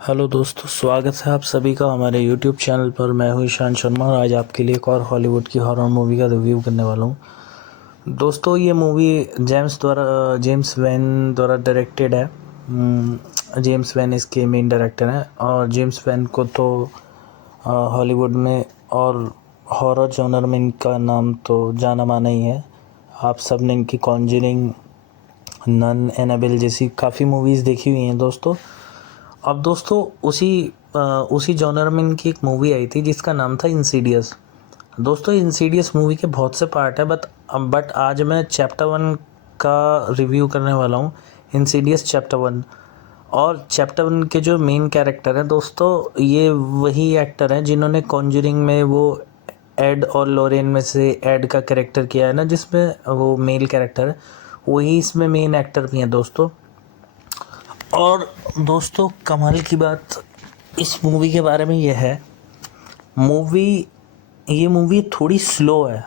हेलो दोस्तों, स्वागत है आप सभी का हमारे यूट्यूब चैनल पर। मैं हूं ईशान शर्मा और आज आपके लिए एक और हॉलीवुड की हॉरर मूवी का रिव्यू करने वाला हूं। दोस्तों, ये मूवी जेम्स वैन द्वारा डायरेक्टेड है। जेम्स वैन इसके मेन डायरेक्टर हैं और जेम्स वैन को तो हॉलीवुड में और हॉरर जॉनर में इनका नाम तो जाना माना ही है। आप सब ने इनकी कॉन्जरिंग, नन, एनाबेल जैसी काफ़ी मूवीज़ देखी हुई हैं दोस्तों। अब दोस्तों उसी जॉनर में इनकी एक मूवी आई थी जिसका नाम था इंसीडियस। दोस्तों, इंसीडियस मूवी के बहुत से पार्ट है बट आज मैं चैप्टर 1 का रिव्यू करने वाला हूँ। Insidious chapter 1। और चैप्टर 1 के जो मेन कैरेक्टर हैं दोस्तों, ये वही एक्टर हैं जिन्होंने कॉन्जरिंग में वो एड और लॉरेन में से एड का कैरेक्टर किया है ना, जिसमें वो मेल कैरेक्टर है, वही इसमें मेन एक्टर भी हैं दोस्तों। और दोस्तों, कमाल की बात इस मूवी के बारे में यह है, ये मूवी थोड़ी स्लो है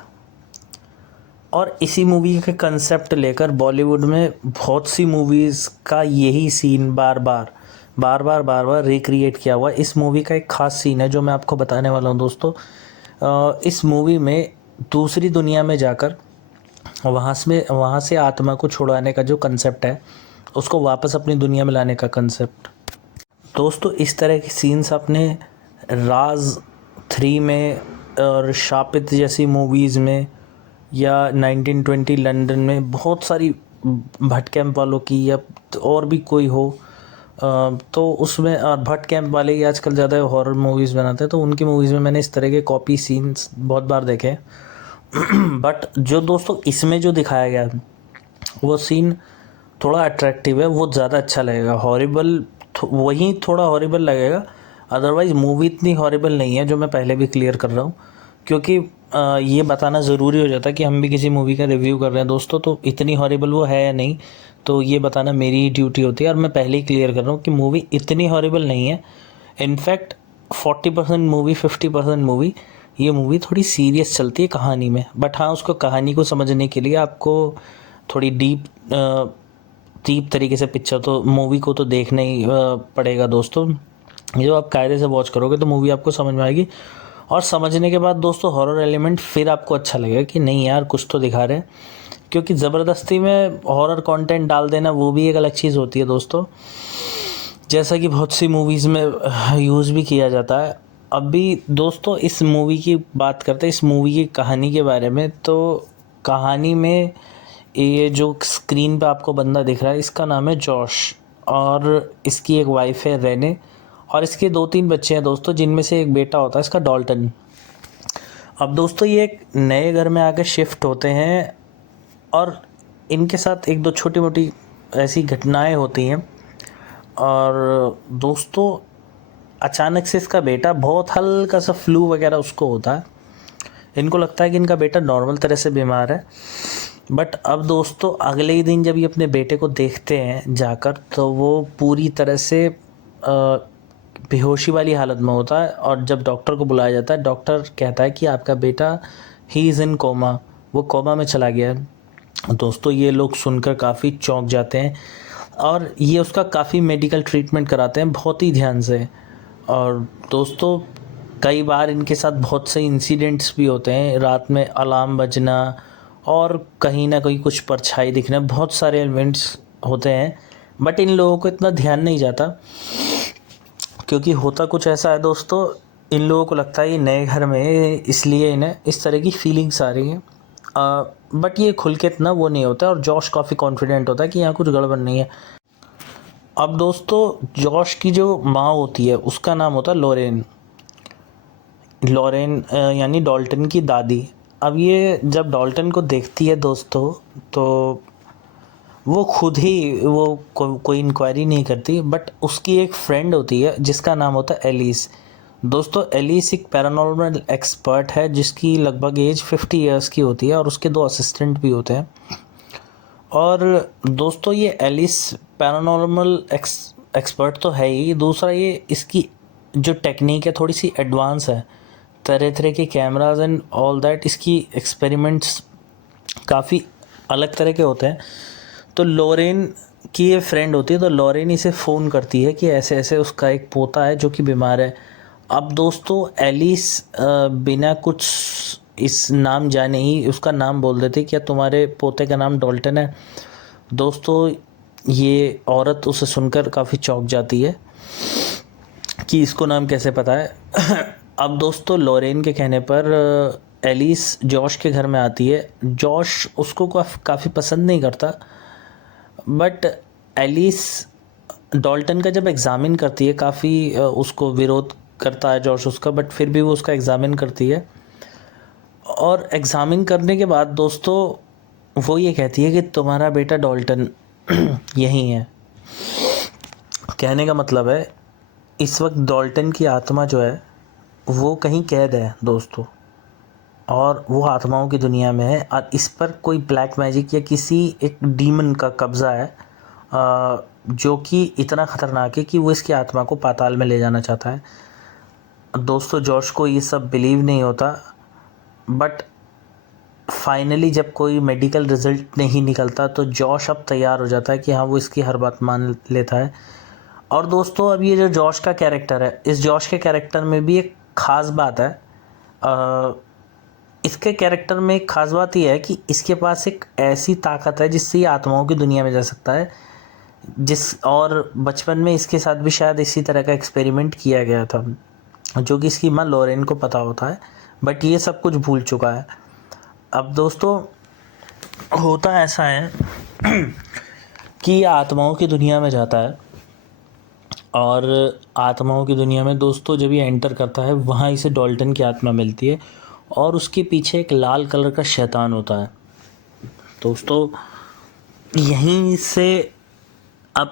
और इसी मूवी के कंसेप्ट लेकर बॉलीवुड में बहुत सी मूवीज़ का यही सीन बार बार रिक्रिएट किया हुआ है। इस मूवी का एक ख़ास सीन है जो मैं आपको बताने वाला हूँ दोस्तों। इस मूवी में दूसरी दुनिया में जाकर वहाँ से आत्मा को छुड़ाने का जो कंसेप्ट है, उसको वापस अपनी दुनिया में लाने का कंसेप्ट। दोस्तों, इस तरह के सीन्स आपने राज 3 में और शापित जैसी मूवीज़ में या 1920 लंदन में बहुत सारी, भट्ट कैंप वालों की या और भी कोई हो, तो उसमें भट्ट कैंप वाले ही आजकल ज़्यादा हॉरर मूवीज़ बनाते हैं, तो उनकी मूवीज़ में मैंने इस तरह के कॉपी सीन्स बहुत बार देखे हैं। बट जो दोस्तों इसमें जो दिखाया गया वो सीन थोड़ा अट्रैक्टिव है, वो ज़्यादा अच्छा लगेगा। हॉरिबल वही थोड़ा हॉरिबल लगेगा, अदरवाइज़ मूवी इतनी हॉरिबल नहीं है, जो मैं पहले भी क्लियर कर रहा हूँ। क्योंकि ये बताना ज़रूरी हो जाता है कि हम भी किसी मूवी का रिव्यू कर रहे हैं दोस्तों, तो इतनी हॉरिबल वो है या नहीं, तो ये बताना मेरी ही ड्यूटी होती है। और मैं पहले ही क्लियर कर रहा हूँ कि मूवी इतनी हॉरिबल नहीं है। इनफैक्ट 40% मूवी, 50% मूवी, ये मूवी थोड़ी सीरियस चलती है कहानी में। बट हाँ, उसको कहानी को समझने के लिए आपको थोड़ी डीप तरीके से पिक्चर तो मूवी को तो देखना ही पड़ेगा दोस्तों। ये जो आप कायदे से वॉच करोगे तो मूवी आपको समझ में आएगी, और समझने के बाद दोस्तों हॉरर एलिमेंट फिर आपको अच्छा लगेगा कि नहीं यार, कुछ तो दिखा रहे हैं। क्योंकि ज़बरदस्ती में हॉरर कंटेंट डाल देना वो भी एक अलग चीज़ होती है दोस्तों, जैसा कि बहुत सी मूवीज़ में यूज़ भी किया जाता है। अभी दोस्तों इस मूवी की बात करते हैं, इस मूवी की कहानी के बारे में। तो कहानी में ये जो स्क्रीन पे आपको बंदा दिख रहा है, इसका नाम है जॉश, और इसकी एक वाइफ है रेने, और इसके 2-3 बच्चे हैं दोस्तों, जिनमें से एक बेटा होता है इसका डॉल्टन। अब दोस्तों ये एक नए घर में आकर शिफ्ट होते हैं और इनके साथ एक दो छोटी मोटी ऐसी घटनाएं होती हैं। और दोस्तों अचानक से इसका बेटा, बहुत हल्का सा फ्लू वगैरह उसको होता है। इनको लगता है कि इनका बेटा नॉर्मल तरह से बीमार है। बट अब दोस्तों अगले ही दिन जब ये अपने बेटे को देखते हैं जाकर, तो वो पूरी तरह से बेहोशी वाली हालत में होता है। और जब डॉक्टर को बुलाया जाता है, डॉक्टर कहता है कि आपका बेटा ही इज़ इन कोमा, वो कोमा में चला गया है। दोस्तों ये लोग सुनकर काफ़ी चौंक जाते हैं और ये उसका काफ़ी मेडिकल ट्रीटमेंट कराते हैं बहुत ही ध्यान से। और दोस्तों कई बार इनके साथ बहुत से इंसिडेंट्स भी होते हैं, रात में अलार्म बजना और कहीं ना कहीं कुछ परछाई दिखना, बहुत सारे इवेंट्स होते हैं। बट इन लोगों को इतना ध्यान नहीं जाता, क्योंकि होता कुछ ऐसा है दोस्तों, इन लोगों को लगता है ये नए घर में है, इसलिए इन्हें इस तरह की फीलिंग्स आ रही हैं। बट ये खुल के इतना वो नहीं होता है, और जॉश काफ़ी कॉन्फिडेंट होता है कि यहाँ कुछ गड़बड़ नहीं है। अब दोस्तों जॉश की जो माँ होती है उसका नाम होता है लॉरेन, यानी डॉल्टन की दादी। अब ये जब डॉल्टन को देखती है दोस्तों, तो वो खुद ही कोई इंक्वायरी नहीं करती, बट उसकी एक फ्रेंड होती है जिसका नाम होता है एलिस। दोस्तों एलिस एक पैरानॉर्मल एक्सपर्ट है जिसकी लगभग एज 50 ईयर्स की होती है, और उसके 2 असिस्टेंट भी होते हैं। और दोस्तों ये एलिस पैरानॉर्मल एक्सपर्ट तो है ही, दूसरा ये इसकी जो टेक्निक है थोड़ी सी एडवांस है, तरह तरह के कैमराज एंड ऑल दैट, इसकी एक्सपेरिमेंट्स काफ़ी अलग तरह के होते हैं। तो लॉरेन कि ये फ्रेंड होती है, तो लॉरेन इसे फ़ोन करती है कि ऐसे ऐसे उसका एक पोता है जो कि बीमार है। अब दोस्तों एलिस बिना कुछ इस नाम जाने ही उसका नाम बोल देती, क्या तुम्हारे पोते का नाम डॉल्टन है? दोस्तों ये औरत उसे सुनकर काफ़ी चौंक जाती है कि इसको नाम कैसे पता है। अब दोस्तों लॉरेन के कहने पर एलिस जॉश के घर में आती है। जॉश उसको काफ़ी पसंद नहीं करता, बट एलिस डॉल्टन का जब एग्ज़ामिन करती है, काफ़ी उसको विरोध करता है जॉश उसका, बट फिर भी वो उसका एग्ज़ामिन करती है। और एग्ज़ामिन करने के बाद दोस्तों वो ये कहती है कि तुम्हारा बेटा डॉल्टन यहीं है। कहने का मतलब है इस वक्त डॉल्टन की आत्मा जो है वो कहीं कैद है दोस्तों, और वो आत्माओं की दुनिया में है, और इस पर कोई ब्लैक मैजिक या किसी एक डीमन का कब्ज़ा है जो कि इतना ख़तरनाक है कि वो इसकी आत्मा को पाताल में ले जाना चाहता है। दोस्तों जॉश को ये सब बिलीव नहीं होता, बट फाइनली जब कोई मेडिकल रिज़ल्ट नहीं निकलता तो जॉश अब तैयार हो जाता है कि हाँ वो इसकी हर बात मान लेता है। और दोस्तों अब ये जो जॉश का कैरेक्टर है, इस जॉश के कैरेक्टर में भी एक ख़ास बात है। इसके कैरेक्टर में एक ख़ास बात यह है कि इसके पास एक ऐसी ताकत है जिससे ये आत्माओं की दुनिया में जा सकता है, और बचपन में इसके साथ भी शायद इसी तरह का एक्सपेरिमेंट किया गया था, जो कि इसकी माँ लॉरेन को पता होता है, बट ये सब कुछ भूल चुका है। अब दोस्तों होता ऐसा है कि ये आत्माओं की दुनिया में जाता है, और आत्माओं की दुनिया में दोस्तों जब ये एंटर करता है वहाँ इसे डॉल्टन की आत्मा मिलती है, और उसके पीछे एक लाल कलर का शैतान होता है। दोस्तों यहीं से अब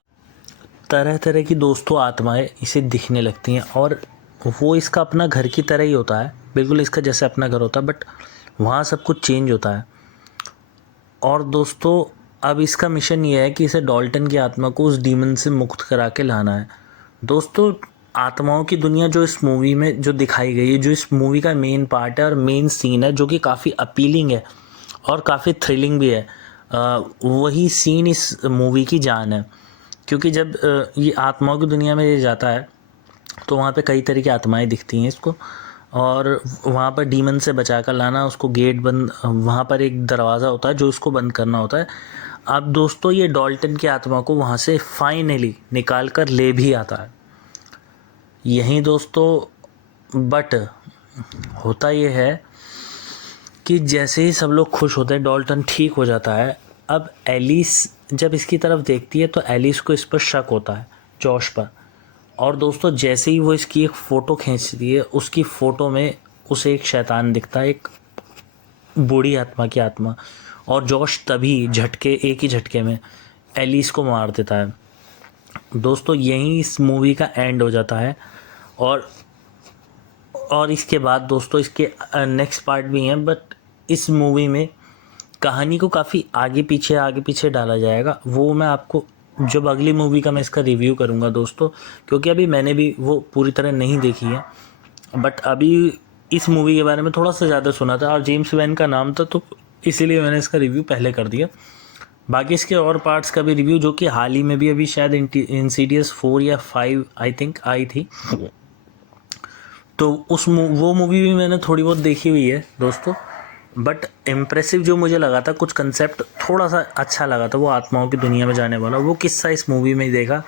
तरह तरह की दोस्तों आत्माएं इसे दिखने लगती हैं, और वो इसका अपना घर की तरह ही होता है, बिल्कुल इसका जैसे अपना घर होता है, बट वहाँ सब कुछ चेंज होता है। और दोस्तों अब इसका मिशन ये है कि इसे डॉल्टन की आत्मा को उस डीमन से मुक्त करा के लाना है। दोस्तों आत्माओं की दुनिया जो इस मूवी में जो दिखाई गई है, जो इस मूवी का मेन पार्ट है और मेन सीन है, जो कि काफ़ी अपीलिंग है और काफ़ी थ्रिलिंग भी है, वही सीन इस मूवी की जान है। क्योंकि जब ये आत्माओं की दुनिया में ये जाता है तो वहाँ पे कई तरह की आत्माएं दिखती हैं इसको, और वहाँ पर डीमन से बचा कर लाना, उसको गेट बंद, वहाँ पर एक दरवाज़ा होता है जो उसको बंद करना होता है। अब दोस्तों ये डॉल्टन की आत्मा को वहाँ से फाइनली निकाल कर ले भी आता है यहीं दोस्तों। बट होता ये है कि जैसे ही सब लोग खुश होते हैं, डॉल्टन ठीक हो जाता है। अब एलिस जब इसकी तरफ देखती है तो एलिस को इस पर शक होता है, जॉश पर। और दोस्तों जैसे ही वो इसकी एक फ़ोटो खींचती है, उसकी फ़ोटो में उसे एक शैतान दिखता है, एक बूढ़ी आत्मा की आत्मा, और जॉश तभी एक ही झटके में एलिस को मार देता है। दोस्तों यहीं इस मूवी का एंड हो जाता है। और इसके बाद दोस्तों इसके नेक्स्ट पार्ट भी हैं, बट इस मूवी में कहानी को काफ़ी आगे पीछे डाला जाएगा। वो मैं आपको जब अगली मूवी का मैं इसका रिव्यू करूँगा दोस्तों, क्योंकि अभी मैंने भी वो पूरी तरह नहीं देखी है, बट अभी इस मूवी के बारे में थोड़ा सा ज़्यादा सुना था और जेम्स वैन का नाम था, तो इसीलिए मैंने इसका रिव्यू पहले कर दिया। बाकी इसके और पार्ट्स का भी रिव्यू, जो कि हाल ही में भी अभी शायद इंसीडियस 4 या 5 आई थिंक आई थी, तो वो मूवी भी मैंने थोड़ी बहुत देखी हुई है दोस्तों। बट इम्प्रेसिव जो मुझे लगा था, कुछ कंसेप्ट थोड़ा सा अच्छा लगा था, वो आत्माओं की दुनिया में जाने वाला वो किस्सा इस मूवी में ही देखा,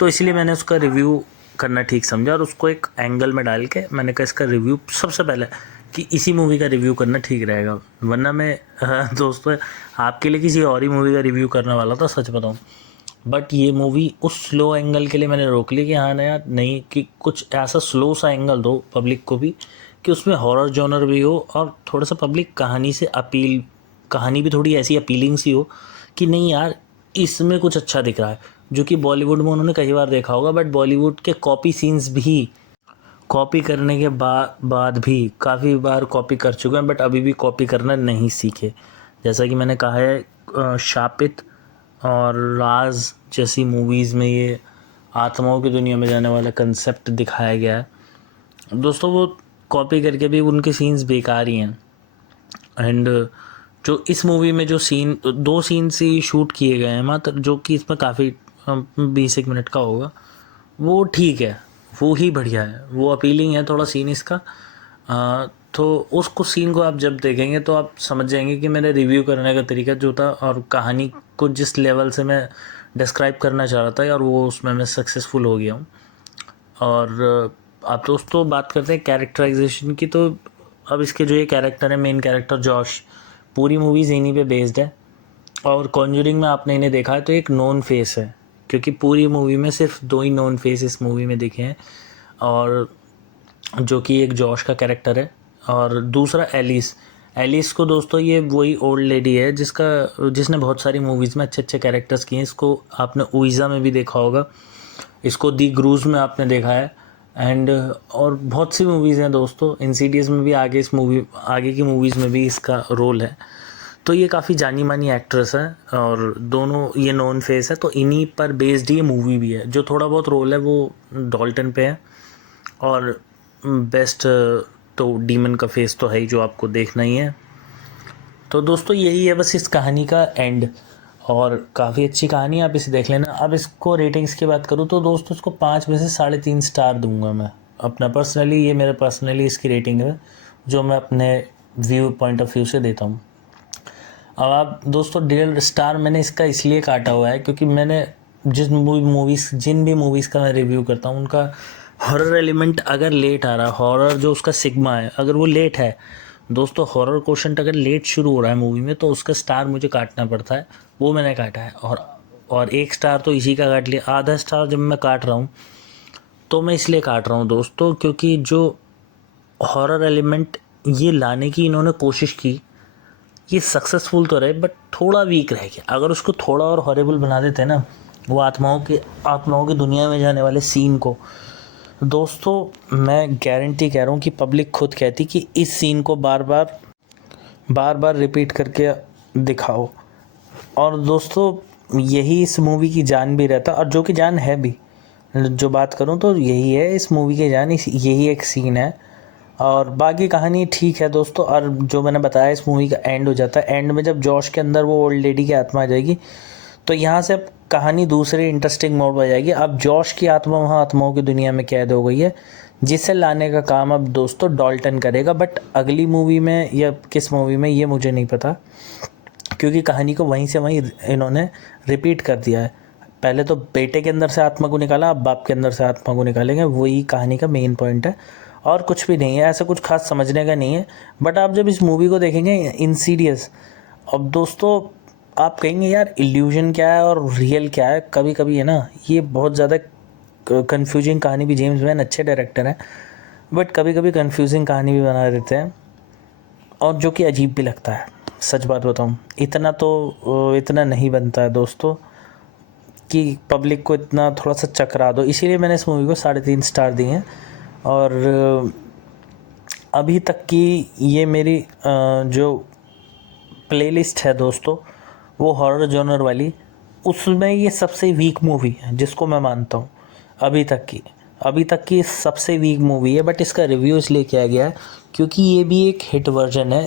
तो इसलिए मैंने उसका रिव्यू करना ठीक समझा, और उसको एक एंगल में डाल के मैंने कहा इसका रिव्यू सबसे पहले कि इसी मूवी का रिव्यू करना ठीक रहेगा। वरना मैं दोस्तों आपके लिए किसी और ही मूवी का रिव्यू करने वाला था, सच बताऊँ। बट ये मूवी उस स्लो एंगल के लिए मैंने रोक ली कि हाँ ना यार, नहीं, कि कुछ ऐसा स्लो सा एंगल दो पब्लिक को भी कि उसमें हॉरर जॉनर भी हो, और थोड़ा सा पब्लिक कहानी भी थोड़ी ऐसी अपीलिंग सी हो कि नहीं यार इसमें कुछ अच्छा दिख रहा है, जो कि बॉलीवुड में उन्होंने कई बार देखा होगा, बट बॉलीवुड के कॉपी सीन्स भी कॉपी करने के बाद भी काफ़ी बार कॉपी कर चुके हैं, बट अभी भी कॉपी करना नहीं सीखे। जैसा कि मैंने कहा है, शापित और राज जैसी मूवीज़ में ये आत्माओं की दुनिया में जाने वाला कंसेप्ट दिखाया गया है दोस्तों, वो कॉपी करके भी उनके सीन्स बेकार ही हैं। एंड जो इस मूवी में जो सीन 2 सीन से शूट किए गए हैं मात्र, जो कि इसमें काफ़ी 20 मिनट का होगा, वो ठीक है, वो ही बढ़िया है, वो अपीलिंग है थोड़ा सीन इसका। तो उसको सीन को आप जब देखेंगे तो आप समझ जाएंगे कि मेरे रिव्यू करने का तरीका जो था और कहानी को जिस लेवल से मैं डिस्क्राइब करना चाह रहा था यार, वो उसमें मैं सक्सेसफुल हो गया हूँ। और आप दोस्तों बात करते हैं कैरेक्टराइजेशन की, तो अब इसके जो ये कैरेक्टर है, मेन कैरेक्टर जॉश, पूरी मूवीज़ इन्हीं पे बेस्ड है। और कॉन्जरिंग में आपने इन्हें देखा है तो एक नोन फेस है, क्योंकि पूरी मूवी में सिर्फ 2 ही नोन फेस इस मूवी में दिखे हैं, और जो कि एक जॉश का कैरेक्टर है और दूसरा एलिस। एलिस को दोस्तों ये वही ओल्ड लेडी है जिसने बहुत सारी मूवीज़ में अच्छे अच्छे कैरेक्टर्स किए हैं। इसको आपने उइज़ा में भी देखा होगा, इसको दी ग्रूज में आपने देखा है, एंड और बहुत सी मूवीज़ हैं दोस्तों, इंसीडियस में भी आगे की मूवीज़ में भी इसका रोल है। तो ये काफ़ी जानी मानी एक्ट्रेस है और दोनों ये नॉन फेस है, तो इन्हीं पर बेस्ड ये मूवी भी है। जो थोड़ा बहुत रोल है वो डॉल्टन पे है, और बेस्ट तो डीमन का फेस तो है ही, जो आपको देखना ही है। तो दोस्तों यही है बस इस कहानी का एंड, और काफ़ी अच्छी कहानी है, आप इसे देख लेना। अब इसको रेटिंग्स की बात करूँ तो दोस्तों इसको 5 में से 3.5 स्टार दूंगा मैं अपना पर्सनली, ये मेरा पर्सनली इसकी रेटिंग है जो मैं अपने पॉइंट ऑफ व्यू से देता हूँ। अब आप दोस्तों 1.5 स्टार मैंने इसका इसलिए काटा हुआ है क्योंकि मैंने जिन भी मूवीज़ का मैं रिव्यू करता हूँ उनका हॉरर एलिमेंट अगर लेट आ रहा है, हॉरर जो उसका सिग्मा है अगर वो लेट है दोस्तों, हॉरर क्वोशंट अगर लेट शुरू हो रहा है मूवी में तो उसका स्टार मुझे काटना पड़ता है, वो मैंने काटा है। और 1 स्टार तो इसी का काट लिया। आधा स्टार जब मैं काट रहा हूँ तो मैं इसलिए काट रहा हूँ दोस्तों क्योंकि जो हॉरर एलिमेंट ये लाने की इन्होंने कोशिश की, ये सक्सेसफुल तो रहे बट थोड़ा वीक रह गया। अगर उसको थोड़ा और हॉरेबल बना देते ना, वो आत्माओं की दुनिया में जाने वाले सीन को, दोस्तों मैं गारंटी कह रहा हूँ कि पब्लिक खुद कहती कि इस सीन को बार बार रिपीट करके दिखाओ। और दोस्तों यही इस मूवी की जान भी रहता, और जो कि जान है भी, जो बात करूँ तो यही है इस मूवी की जान, यही एक सीन है। और बाकी कहानी ठीक है दोस्तों, और जो मैंने बताया इस मूवी का एंड हो जाता है। एंड में जब जॉश के अंदर वो ओल्ड लेडी की आत्मा आ जाएगी तो यहाँ से अब कहानी दूसरे इंटरेस्टिंग मोड पर जाएगी। अब जॉश की आत्मा वहाँ आत्माओं की दुनिया में कैद हो गई है, जिसे लाने का काम अब दोस्तों डॉल्टन करेगा। बट अगली मूवी में या किस मूवी में ये मुझे नहीं पता, क्योंकि कहानी को वहीं से वहीं इन्होंने रिपीट कर दिया है। पहले तो बेटे के अंदर से आत्मा को निकाला, अब बाप के अंदर से आत्मा को निकालेंगे, वही कहानी का मेन पॉइंट है और कुछ भी नहीं है। ऐसा कुछ खास समझने का नहीं है। बट आप जब इस मूवी को देखेंगे इंसीडियस, अब दोस्तों आप कहेंगे यार इल्यूजन क्या है और रियल क्या है, कभी कभी है ना ये बहुत ज़्यादा कंफ्यूजिंग कहानी भी, जेम्स वैन अच्छे डायरेक्टर हैं बट कभी कभी कंफ्यूजिंग कहानी भी बना देते हैं, और जो कि अजीब भी लगता है। सच बात बताऊँ, इतना नहीं बनता है दोस्तों कि पब्लिक को इतना थोड़ा सा चकरा दो। इसीलिए मैंने इस मूवी को 3.5 स्टार दिए हैं। और अभी तक की ये मेरी जो प्लेलिस्ट है दोस्तों वो हॉरर जॉनर वाली, उसमें ये सबसे वीक मूवी है जिसको मैं मानता हूँ। अभी तक की सबसे वीक मूवी है, बट इसका रिव्यू इसलिए किया गया है क्योंकि ये भी एक हिट वर्जन है।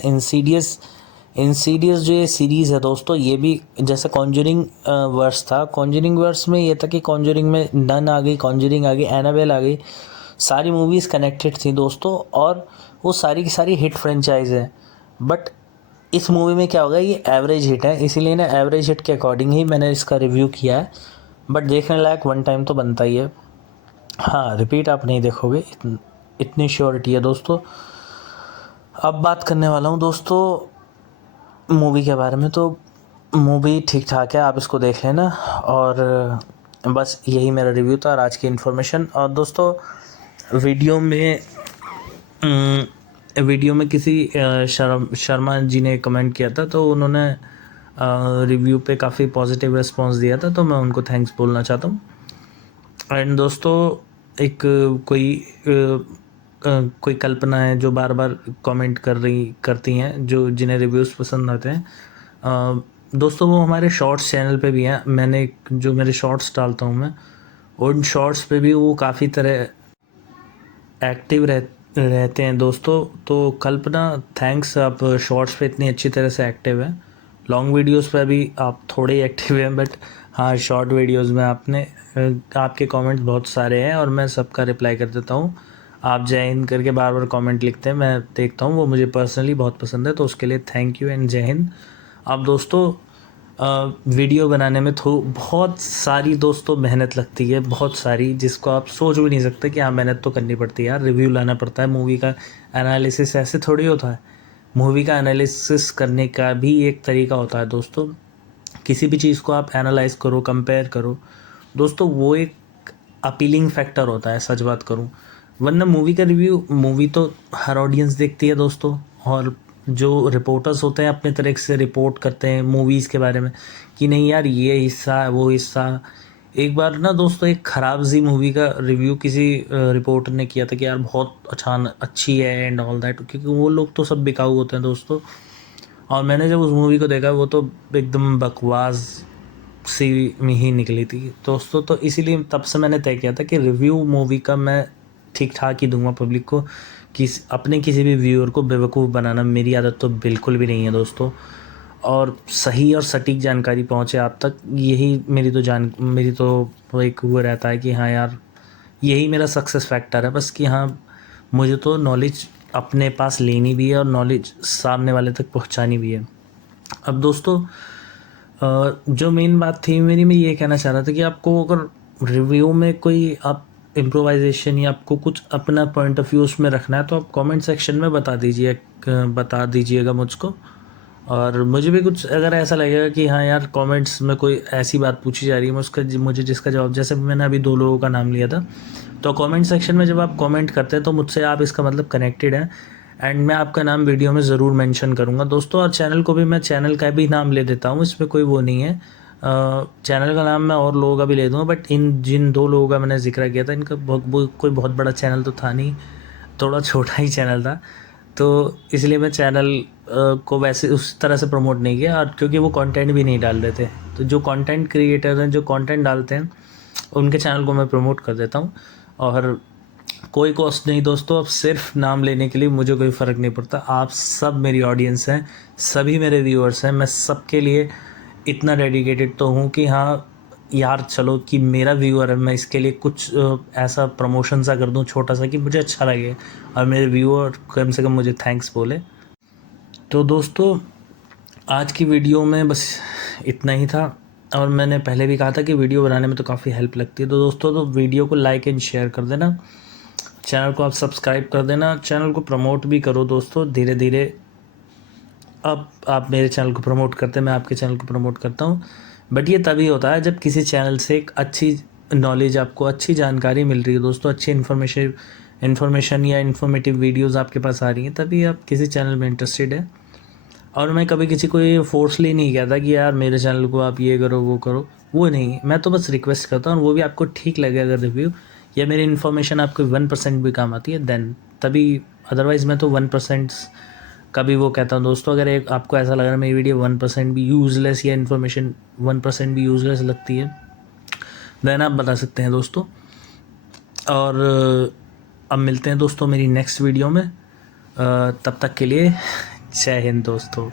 इंसीडियस जो ये सीरीज़ है दोस्तों, ये भी जैसे कॉन्जरिंग वर्स था, कॉन्जरिंग वर्स में ये था कि कॉन्जरिंग में नन आ गई, कॉन्जरिंग आ गई, एनाबेल आ गई, सारी मूवीज़ कनेक्टेड थी दोस्तों, और वो सारी की सारी हिट फ्रेंचाइज है। बट इस मूवी में क्या होगा, ये एवरेज हिट है, इसीलिए ना एवरेज हिट के अकॉर्डिंग ही मैंने इसका रिव्यू किया है। बट देखने लायक 1 टाइम तो बनता ही है। हाँ, रिपीट आप नहीं देखोगे, इतनी श्योरिटी है दोस्तों। अब बात करने वाला हूँ दोस्तों मूवी के बारे में। तो मूवी ठीक ठाक है, आप इसको देख लेना, और बस यही मेरा रिव्यू था और आज की इन्फॉर्मेशन। और दोस्तों वीडियो में किसी शर्मा जी ने कमेंट किया था, तो उन्होंने रिव्यू पे काफ़ी पॉजिटिव रिस्पांस दिया था, तो मैं उनको थैंक्स बोलना चाहता हूँ। एंड दोस्तों एक कोई कल्पना है जो बार बार कमेंट करती हैं, जिन्हें रिव्यूज़ पसंद आते हैं दोस्तों, वो हमारे शॉर्ट्स चैनल पे भी हैं। जो मेरे शॉर्ट्स डालता हूँ मैं, उन शॉर्ट्स पे भी वो काफ़ी तरह एक्टिव रहते हैं दोस्तों। तो कल्पना, थैंक्स, आप शॉर्ट्स पे इतनी अच्छी तरह से एक्टिव हैं। लॉन्ग वीडियोस पे भी आप थोड़े ही एक्टिव हैं, बट हाँ, शॉर्ट वीडियोस में आपके कमेंट्स बहुत सारे हैं और मैं सबका रिप्लाई कर देता हूँ। आप जय हिंद करके बार बार कमेंट लिखते हैं, मैं देखता हूँ, वो मुझे पर्सनली बहुत पसंद है, तो उसके लिए थैंक यू एंड जय हिंद। अब दोस्तों, वीडियो बनाने में तो बहुत सारी दोस्तों मेहनत लगती है, बहुत सारी, जिसको आप सोच भी नहीं सकते कि हाँ, मेहनत तो करनी पड़ती है यार। रिव्यू लाना पड़ता है, मूवी का एनालिसिस ऐसे थोड़ी होता है। मूवी का एनालिसिस करने का भी एक तरीका होता है दोस्तों। किसी भी चीज़ को आप एनालाइज करो, कंपेयर करो दोस्तों, वो एक अपीलिंग फैक्टर होता है, सच बात करूं। वरना मूवी का रिव्यू, मूवी तो हर ऑडियंस देखती है दोस्तों, और जो रिपोर्टर्स होते हैं अपने तरह से रिपोर्ट करते हैं मूवीज़ के बारे में कि नहीं यार, ये हिस्सा वो हिस्सा। एक बार ना दोस्तों, एक ख़राब सी मूवी का रिव्यू किसी रिपोर्टर ने किया था कि यार बहुत अच्छी है एंड ऑल दैट, क्योंकि वो लोग तो सब बिकाऊ होते हैं दोस्तों। और मैंने जब उस मूवी को देखा, वो तो एकदम बकवास सी में ही निकली थी दोस्तों। तो इसीलिए तब से मैंने तय किया था कि रिव्यू मूवी का मैं ठीक ठाक ही दूंगा पब्लिक को। अपने किसी भी व्यूअर को बेवकूफ़ बनाना मेरी आदत तो बिल्कुल भी नहीं है दोस्तों। और सही और सटीक जानकारी पहुंचे आप तक, यही मेरी तो वो एक वो रहता है कि हाँ यार, यही मेरा सक्सेस फैक्टर है बस, कि हाँ, मुझे तो नॉलेज अपने पास लेनी भी है और नॉलेज सामने वाले तक पहुंचानी भी है। अब दोस्तों, जो मेन बात थी मेरी, मैं ये कहना चाह रहा था कि आपको अगर रिव्यू में कोई आप इम्प्रोवाइजेशन या आपको कुछ अपना पॉइंट ऑफ व्यू उसमें रखना है, तो आप कमेंट सेक्शन में बता दीजिएगा मुझको। और मुझे भी कुछ अगर ऐसा लगेगा कि हाँ यार, कमेंट्स में कोई ऐसी बात पूछी जा रही है, मुझे जिसका जवाब, जैसे मैंने अभी 2 लोगों का नाम लिया था, तो कमेंट सेक्शन में जब आप कमेंट करते हैं तो मुझसे आप इसका मतलब कनेक्टेड हैं, एंड मैं आपका नाम वीडियो में ज़रूर मेंशन करूँगा दोस्तों। और चैनल का भी नाम ले देता हूँ, इसमें कोई वो नहीं है। चैनल का नाम मैं और लोगों का भी ले दूँगा, बट जिन 2 लोगों का मैंने जिक्र किया था, इनका कोई बहुत बड़ा चैनल तो था नहीं, थोड़ा छोटा ही चैनल था। तो इसलिए मैं चैनल को वैसे उस तरह से प्रमोट नहीं किया, और क्योंकि वो कंटेंट भी नहीं डाल रहे थे। तो जो कंटेंट क्रिएटर हैं, जो कंटेंट डालते हैं, उनके चैनल को मैं प्रमोट कर देता हूँ। और कोई कॉस्ट नहीं दोस्तों, अब सिर्फ नाम लेने के लिए मुझे कोई फ़र्क नहीं पड़ता। आप सब मेरी ऑडियंस हैं, सभी मेरे व्यूअर्स हैं, मैं सबके लिए इतना डेडिकेटेड तो हूँ कि हाँ यार, चलो कि मेरा व्यूअर है, मैं इसके लिए कुछ ऐसा प्रमोशन सा कर दूँ छोटा सा कि मुझे अच्छा लगे और मेरे व्यूअर कम से कम मुझे थैंक्स बोले। तो दोस्तों, आज की वीडियो में बस इतना ही था। और मैंने पहले भी कहा था कि वीडियो बनाने में तो काफ़ी हेल्प लगती है, तो दोस्तों, तो वीडियो को लाइक एंड शेयर कर देना, चैनल को आप सब्सक्राइब कर देना, चैनल को प्रमोट भी करो दोस्तों धीरे धीरे। अब आप मेरे चैनल को प्रमोट करते हैं, मैं आपके चैनल को प्रमोट करता हूँ, बट ये तभी होता है जब किसी चैनल से एक अच्छी नॉलेज, आपको अच्छी जानकारी मिल रही है दोस्तों, अच्छी इन्फॉर्मेशन या इन्फॉर्मेटिव वीडियोस आपके पास आ रही हैं, तभी आप किसी चैनल में इंटरेस्टेड है। और मैं कभी किसी को ये फोर्सली नहीं कहता कि यार मेरे चैनल को आप ये करो वो करो, वो नहीं, मैं तो बस रिक्वेस्ट करता हूँ, और वो भी आपको ठीक लगे अगर रिव्यू या मेरी इन्फॉर्मेशन आपको 1% भी काम आती है देन तभी। अदरवाइज़ मैं तो 1% का भी वो कहता हूँ दोस्तों। अगर आपको ऐसा लग रहा है मेरी वीडियो 1% भी यूज़लेस या इन्फॉर्मेशन 1% भी यूज़लेस लगती है, देन आप बता सकते हैं दोस्तों। और अब मिलते हैं दोस्तों मेरी नेक्स्ट वीडियो में। तब तक के लिए जय हिंद दोस्तों।